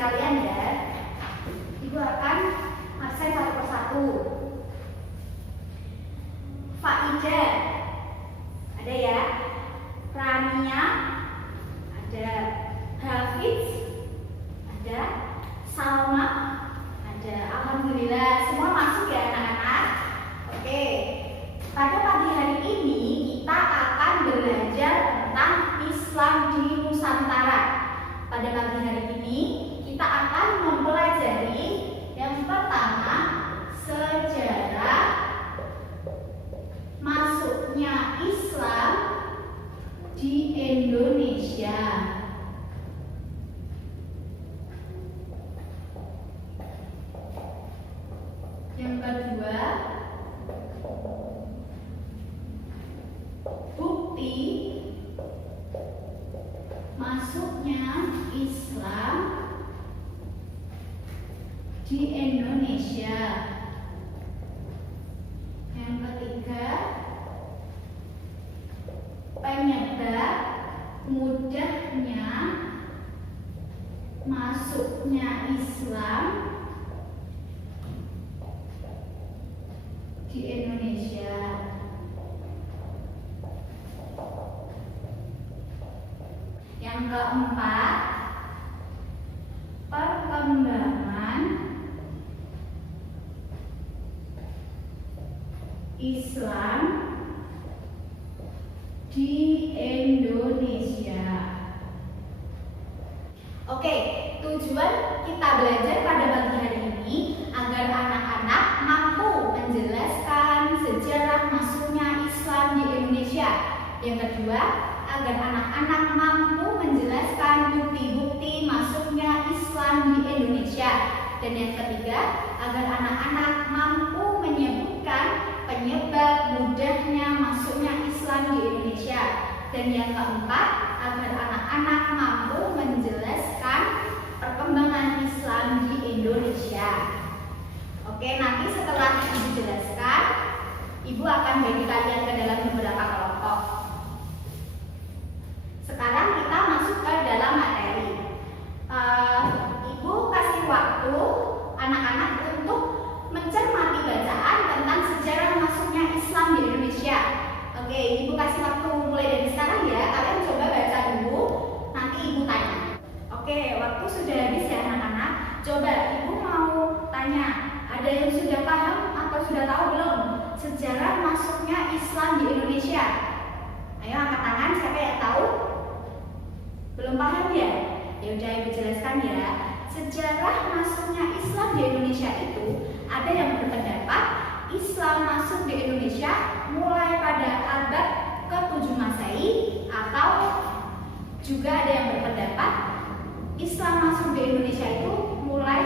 kalian ya. Ibu akan absen satu persatu. Faida ada ya, Rania ada, Hafiz ada, Salma ada. Alhamdulillah semua masuk ya anak-anak. Oke, pada pagi hari ini kita akan belajar tentang Islam di Nusantara. Pada pagi hari ini kita akan mempelajari yang pertama, sejarah masuknya Islam di Indonesia. Yang kedua, bukti masuknya Islam di Indonesia. Yang ketiga, penyebab mudahnya masuknya Islam di Indonesia. Yang keempat, perkembangan Islam di Indonesia. Oke, tujuan kita belajar pada pagi hari ini agar anak-anak mampu menjelaskan sejarah masuknya Islam di Indonesia. Yang kedua, agar anak-anak mampu menjelaskan bukti-bukti masuknya Islam di Indonesia. Dan yang ketiga, agar anak-anak mampu menyebutkan penyebab mudahnya masuknya Islam di Indonesia. Dan yang keempat, agar anak-anak mampu menjelaskan perkembangan Islam di Indonesia. Oke, nanti setelah Ibu jelaskan, Ibu akan bagi kalian ke dalam beberapa kelompok. Sekarang kita masuk ke dalam materi. Ibu kasih waktu anak-anak untuk mencermati bacaan tentang sejarah masuknya Islam di Indonesia. Oke, Ibu kasih waktu mulai dari sekarang ya. Kalian coba baca dulu, nanti Ibu tanya. Oke, waktu sudah habis ya anak-anak. Coba Ibu mau tanya, ada yang sudah paham atau sudah tahu belum sejarah masuknya Islam di Indonesia? Ayo angkat tangan, siapa yang tahu? Belum paham ya? Ya udah Ibu jelaskan ya. Sejarah masuknya Islam di Indonesia itu ada yang berpendapat Islam masuk di Indonesia mulai pada abad ke-7 Masehi, atau juga ada yang berpendapat Islam masuk di Indonesia itu mulai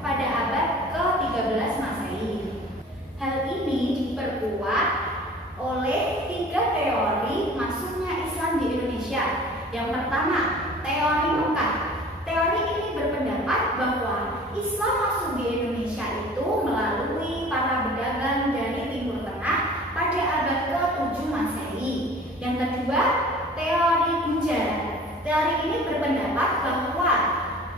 pada abad ke-13 Masehi. Hal ini diperkuat oleh 3 teori masuknya Islam di Indonesia. Yang pertama, teori Mekah. Teori ini berpendapat bahwa Islam masuk di Indonesia itu melalui para pedagang dari Timur Tengah pada abad ke-7 Masehi. Yang kedua, teori Bujar. Teori ini berpendapat bahwa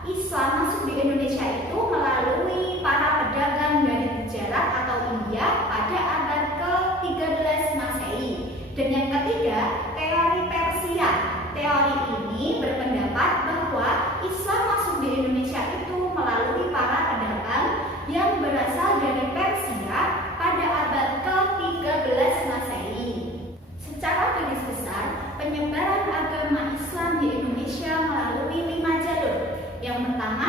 Islam masuk di Indonesia itu melalui para pedagang dari Gujarat atau India pada abad ke-13 Masehi. Dan yang ketiga, teori Persia. Teori ini berpendapat bahwa Islam masuk di Indonesia itu melalui para pedagang yang berasal dari Persia pada abad ke-13 Masehi. Secara garis besar, penyebaran agama Islam di Indonesia melalui 5 jalur. Yang pertama,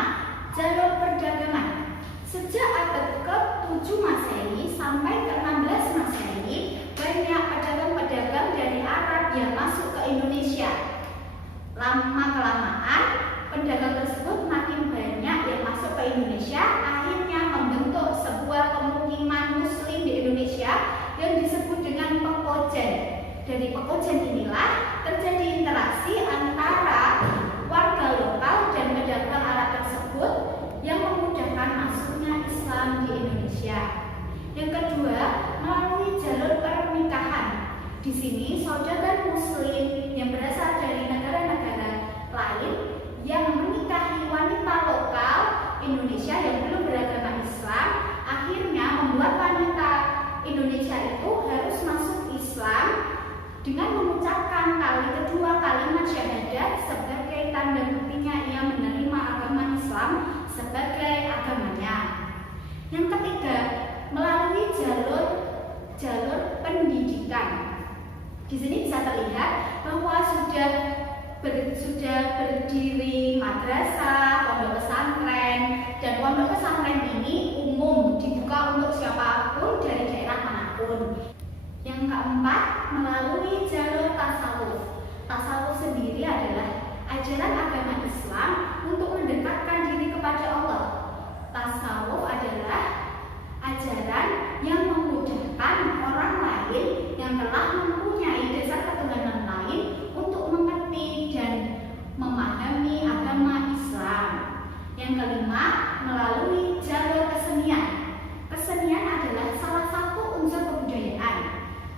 jalur perdagangan. Sejak abad ke-7 Masehi sampai ke-16 Masehi, banyak pedagang-pedagang dari Arab yang masuk ke Indonesia. Lama-kelamaan, pedagang tersebut makin banyak yang masuk ke Indonesia, akhirnya membentuk sebuah pemukiman Muslim di Indonesia yang disebut dengan Pekojan. Dari Pekojan inilah terjadi interaksi antara warga lokal dan pedagang Arab tersebut yang memudahkan masuknya Islam di Indonesia. Yang kedua, melalui jalur pernikahan. Di sini saudagar Muslim yang berasal dari negara-negara lain yang menikahi wanita lokal Di sini bisa terlihat bahwa sudah berdiri madrasah, pondok pesantren, dan pondok pesantren ini umum dibuka untuk siapapun dari daerah manapun. Yang keempat, melalui jalur tasawuf. Tasawuf sendiri adalah ajaran agama Islam untuk mendekatkan diri kepada Allah. Tasawuf adalah ajaran yang memudahkan orang lain yang telah mempunyai dasar ketuhanan lain untuk mengerti dan memahami agama Islam. Yang kelima, melalui jalur kesenian. Kesenian adalah salah satu unsur kebudayaan.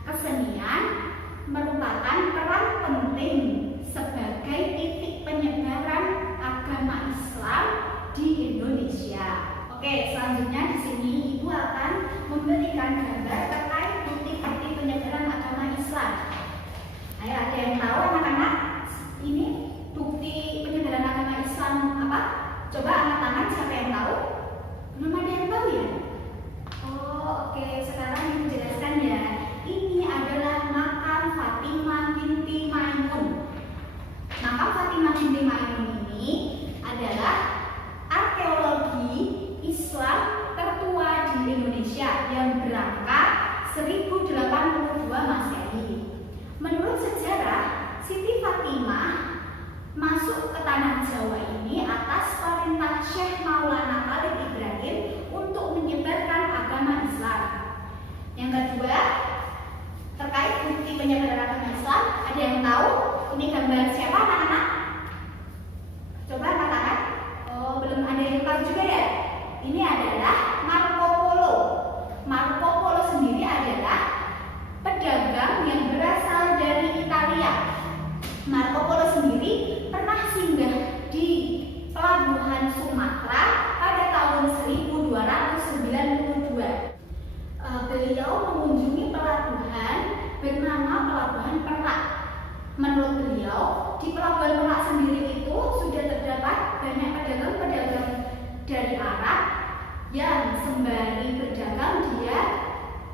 Kesenian merupakan peran penting sebagai titik penyebaran agama Islam di Indonesia. Oke, selanjutnya di sini Ibu akan memberikan gambar terkait bukti-bukti penyebaran agama Islam. Ayo, ada yang tahu anak-anak? Ini bukti penyebaran agama Islam apa? Coba angkat tangan, siapa yang tahu? Belum ada yang tahu ya? Oh, oke, sekarang Ibu jelaskan ya. Ini adalah makam Fatimah binti Maimun. Makam Fatimah binti Maimun ini adalah arkeologi Islam tertua di Indonesia yang berangkat 1082 Masehi. Menurut sejarah, Siti Fatimah masuk ke tanah Jawa ini atas perintah Syekh Maulana Khalid Ibrahim untuk menyebarkan agama Islam. Yang kedua, terkait bukti penyebaran agama Islam, ada yang tahu? Ini gambar siapa anak-anak? Coba angkat tangan. Oh, belum ada yang tahu juga ya? Ini adalah Marco Polo. Marco Polo sendiri adalah pedagang yang berasal dari Italia. Marco Polo sendiri pernah singgah di pelabuhan Sumatera pada tahun 1292. Beliau mengunjungi pelabuhan bernama Pelabuhan Merak. Menurut beliau, di Pelabuhan Merak sendiri itu sudah terdapat banyak pedagang-pedagang dari Arab yang sembari berdagang dia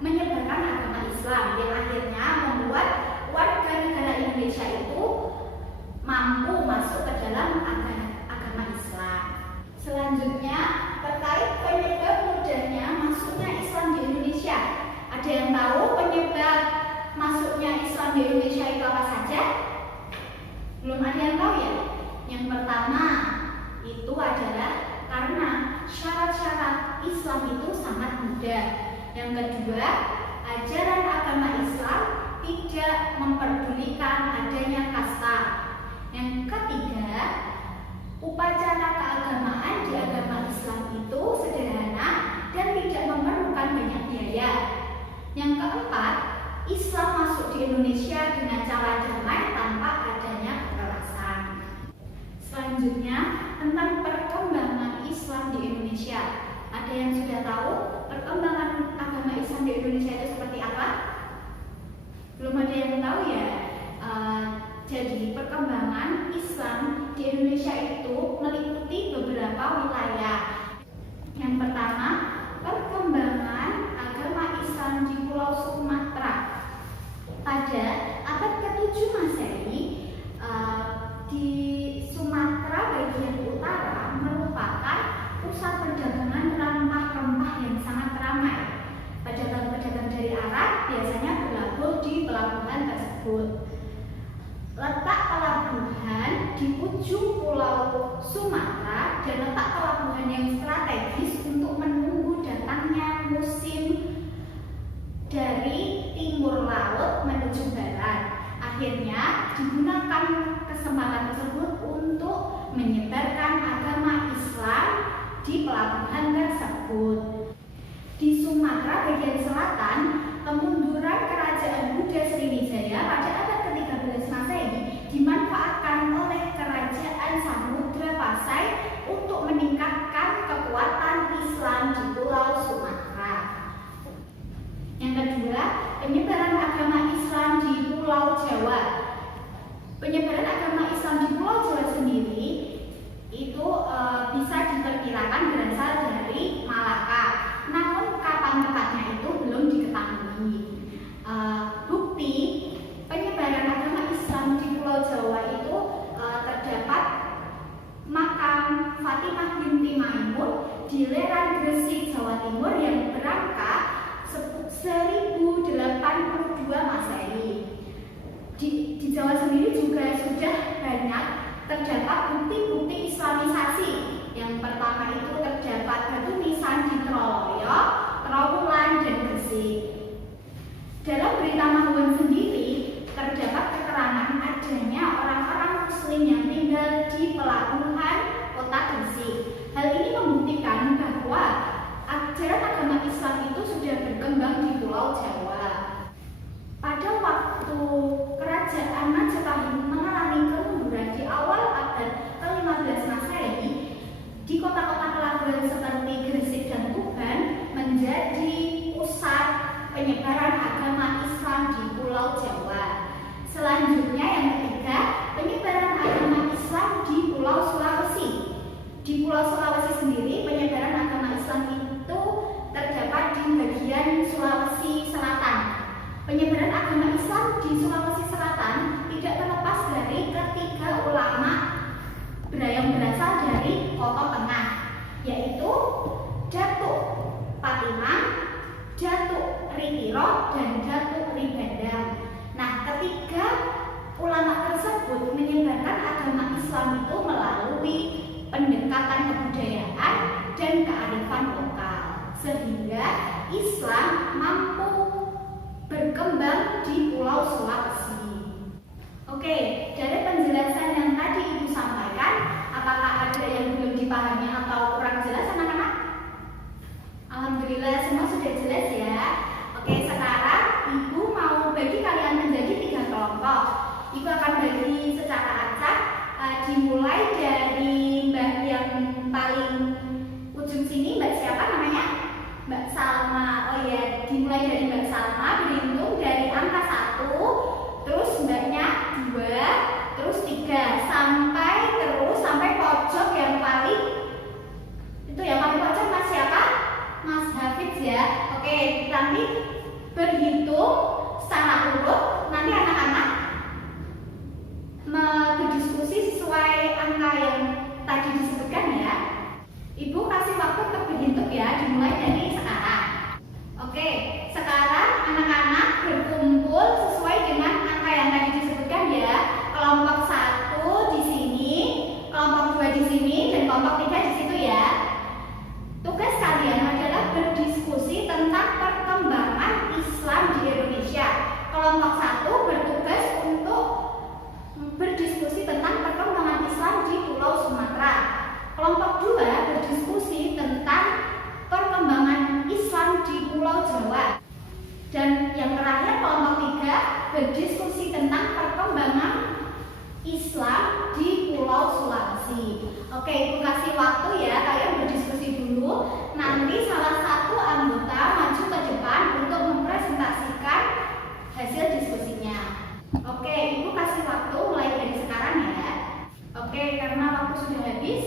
menyebarkan agama Islam, yang akhirnya membuat warga negara Indonesia itu mampu masuk ke dalam agama Islam. Selanjutnya, terkait penyebab mudahnya masuknya Islam di Indonesia. Ada yang tahu penyebab masuknya Islam di Indonesia itu apa saja? Belum ada yang tahu ya? Yang pertama itu adalah karena syarat-syarat Islam itu sangat mudah. Yang kedua, ajaran agama Islam tidak memperdulikan adanya kasta. Yang ketiga, upacara keagamaan di agama Islam itu sederhana dan tidak memerlukan banyak biaya. Yang keempat, Islam masuk di Indonesia dengan cara damai tanpa adanya kekerasan. Selanjutnya, tentang perkembangan Islam di Indonesia. Ada yang sudah tahu perkembangan agama Islam di Indonesia itu seperti apa? Belum ada yang tahu ya? Jadi perkembangan Islam di Indonesia itu meliputi beberapa wilayah. Yang pertama, perkembangan agama Islam di Pulau Sumatera. Pada abad ke-7 Masehi, di Sumatera bagian utara merupakan pusat perdagangan rempah-rempah yang sangat ramai. Pedagang-pedagang dari Arab biasanya berlabuh di pelabuhan tersebut. Letak pelabuhan di ujung Pulau Sumatera dan letak pelabuhan yang strategis untuk menunggu datangnya musim dari timur laut menuju barat. Akhirnya digunakan kesempatan tersebut untuk menyebarkan agama Islam di pelabuhan tersebut. Di Sumatera bagian selatan, kemunduran kerajaan Buddha Sriwijaya pada abad ke-13 Masehi dimanfaatkan oleh kerajaan Samudra Pasai untuk meningkatkan kekuatan Islam di Pulau Sumatera. Yang kedua, penyebaran agama Islam di Pulau Jawa. Penyebaran agama Islam di Pulau Jawa sendiri itu bisa diperkirakan berasal dari Malaka. Namun kapan tepatnya itu belum diketahui. Bukti penyebaran di Leran Gresik, Jawa Timur yang berangkat 1082 Masehi. Di Jawa sendiri juga sudah banyak terdapat bukti-bukti Islamisasi. Yang pertama itu terdapat batu nisan di Troloyo, Trawulan, dan Gresik. Dalam berita Mahun sendiri terdapat keterangan adanya orang-orang Muslim yang tinggal di pelabuhan kota Gresik. Hal ini membuktikan bahwa ajaran agama Islam itu sudah berkembang di Pulau Jawa. Pada waktu kerajaan Majapahit mengalami kemunduran di awal abad ke-15 Masehi, di kota-kota pelabuhan seperti Gresik dan Tuban menjadi pusat penyebaran agama Islam di Pulau Jawa. Selanjutnya yang ketiga, penyebaran agama Islam di Pulau Sulawesi. Di Pulau Sulawesi sendiri penyebaran agama Islam itu terdapat di bagian Sulawesi Selatan. Penyebaran agama Islam di Sulawesi Selatan tidak terlepas dari ketiga ulama yang berasal dari Kota Tengah, yaitu Datuk Patimang, Datuk Ritiro, dan Datuk Ribandang. Nah, ketiga ulama tersebut menyebarkan agama Islam itu melalui pendekatan kebudayaan dan kearifan lokal, sehingga Islam mampu berkembang di Pulau Sulawesi. Oke, dari penjelasan yang tadi Ibu sampaikan, apakah ada yang belum dipahami atau kurang jelas anak-anak? Alhamdulillah semua sudah jelas ya. Oke, sekarang Ibu mau bagi kalian menjadi 3 kelompok. Ibu akan bagi secara acak, dimulai dari Mbak yang paling ujung sini. Mbak siapa namanya? Mbak Salma. Oh ya, dimulai dari Mbak Salma, berhitung dari angka 1, terus Mbaknya 2, terus 3, sampai pojok yang paling pojok Mas siapa? Mas Hafiz ya. Oke, nanti berhitung secara urut, nanti anak-anak berdiskusi sesuai angka yang tadi disebutkan ya. Ibu kasih waktu untuk berhitung ya, dimulai dari sekarang. Oke, sekarang anak-anak berkumpul sesuai dengan angka yang tadi disebutkan ya. Kelompok 1 di sini, kelompok 2 di sini, dan kelompok 3 di situ ya. Tugas kalian adalah berdiskusi tentang perkembangan Islam di Indonesia. Kelompok 1 bertugas untuk berdiskusi tentang perkembangan Islam di Pulau Sumatera. Kelompok 2 berdiskusi tentang perkembangan Islam di Pulau Jawa. Dan yang terakhir kelompok 3 berdiskusi tentang perkembangan Islam di Pulau Sulawesi. Oke, Ibu kasih waktu ya, kalian berdiskusi dulu. Nanti salah satu anggota maju ke depan untuk mempresentasikan hasil diskusinya. Oke, Ibu kasih waktu mulai dari sekarang ya. Oke, karena waktu sudah habis,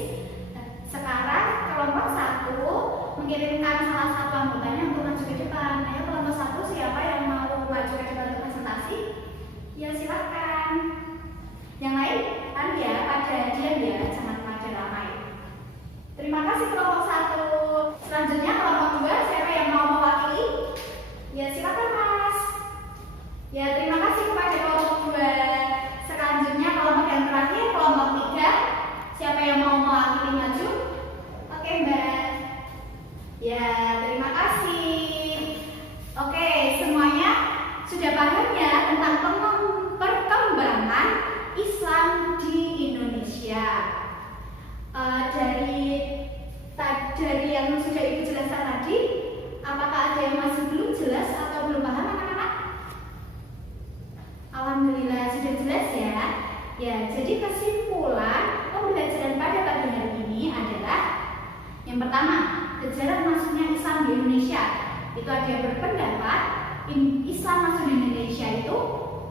sekarang kelompok 1 mengirimkan salah satu anggotanya untuk maju ke depan. Ayo kelompok 1 siapa yang mau maju ke depan untuk presentasi? Ya silakan. Yang lain kan ya pada diam ya, jangan pada ramai. Terima kasih kelompok 1. Selanjutnya kelompok 2 siapa yang mau mewakili? Ya silakan Mas. Ya terima kasih kepada kelompok 2. Selanjutnya kelompok yang terakhir kelompok 3. Siapa yang mau mewakili maju? Oke Mbak. Ya terima kasih. Oke, semuanya sudah paham ya tentang perkembangan Islam di Indonesia. Dari yang sudah Ibu jelaskan tadi, apakah ada yang masih belum jelas atau belum paham anak-anak? Alhamdulillah sudah jelas ya. Ya, jadi kesimpulan pembelajaran pada pagi hari ini adalah yang pertama, sejarah masuknya Islam di Indonesia. Itu ada yang berpendapat Islam masuk di Indonesia itu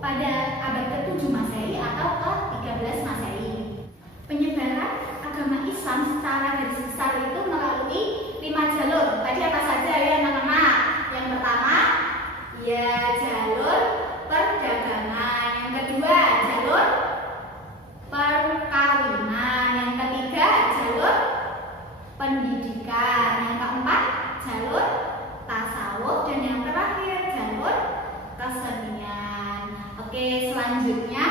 pada abad ke-7 Masehi atau ke-13 Masehi. Penyebaran agama Islam secara garis besar itu melalui 5 jalur. Tadi apa saja ya anak-anak? Yang pertama, ya jalur perdagangan. Yang kedua, jalur perkawinan. Yang ketiga, jalur pendidikan. Yang keempat, jalur tasawuf, dan yang terakhir jalur kesenian. Oke, selanjutnya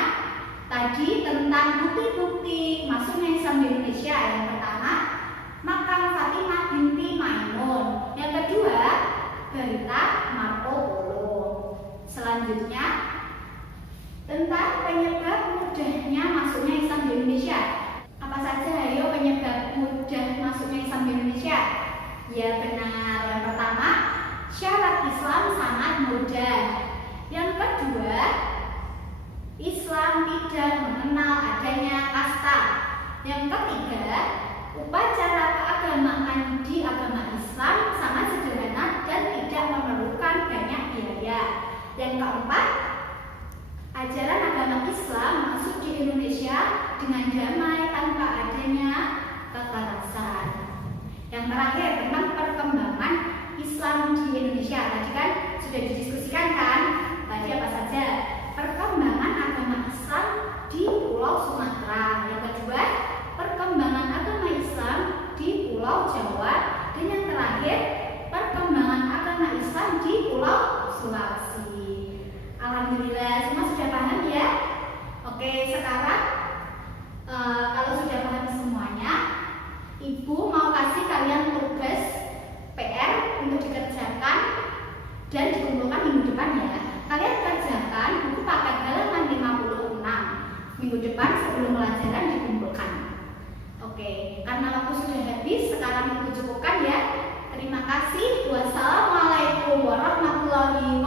tadi tentang bukti-bukti masuknya Islam di Indonesia. Yang pertama, makam Fatimah binti Maimun. Yang kedua, berita Marco Polo. Selanjutnya tentang penyebab mudahnya masuknya Islam di Indonesia. Apa saja ayo penyebab mudah masuknya Islam di Indonesia? Ya benar, yang pertama, syarat Islam sangat mudah. Yang kedua, Islam tidak mengenal adanya kasta. Yang ketiga, upacara keagamaan di agama Islam sangat sederhana dan tidak memerlukan banyak biaya. Yang keempat, ajaran agama Islam masuk di Indonesia dengan damai tanpa adanya kekerasan. Yang terakhir, tentang perkembangan Islam di Indonesia. Tadi kan sudah didiskusikan kan? Tadi apa saja? Perkembangan agama Islam di Pulau Sumatera. Yang kedua, perkembangan agama Islam di Pulau Jawa. Dan yang terakhir, perkembangan agama Islam di Pulau Sulawesi. Alhamdulillah semua sudah paham ya. Oke, sekarang kalau sudah paham semuanya, Ibu mau kasih kalian tugas PR untuk dikerjakan dan dikumpulkan minggu depan ya. Kalian kerjakan buku paket halaman 56 minggu depan sebelum pelajaran dikumpulkan. Oke, karena waktu sudah habis, sekarang Ibu cukupkan ya. Terima kasih. Wassalamualaikum warahmatullahi wabarakatuh.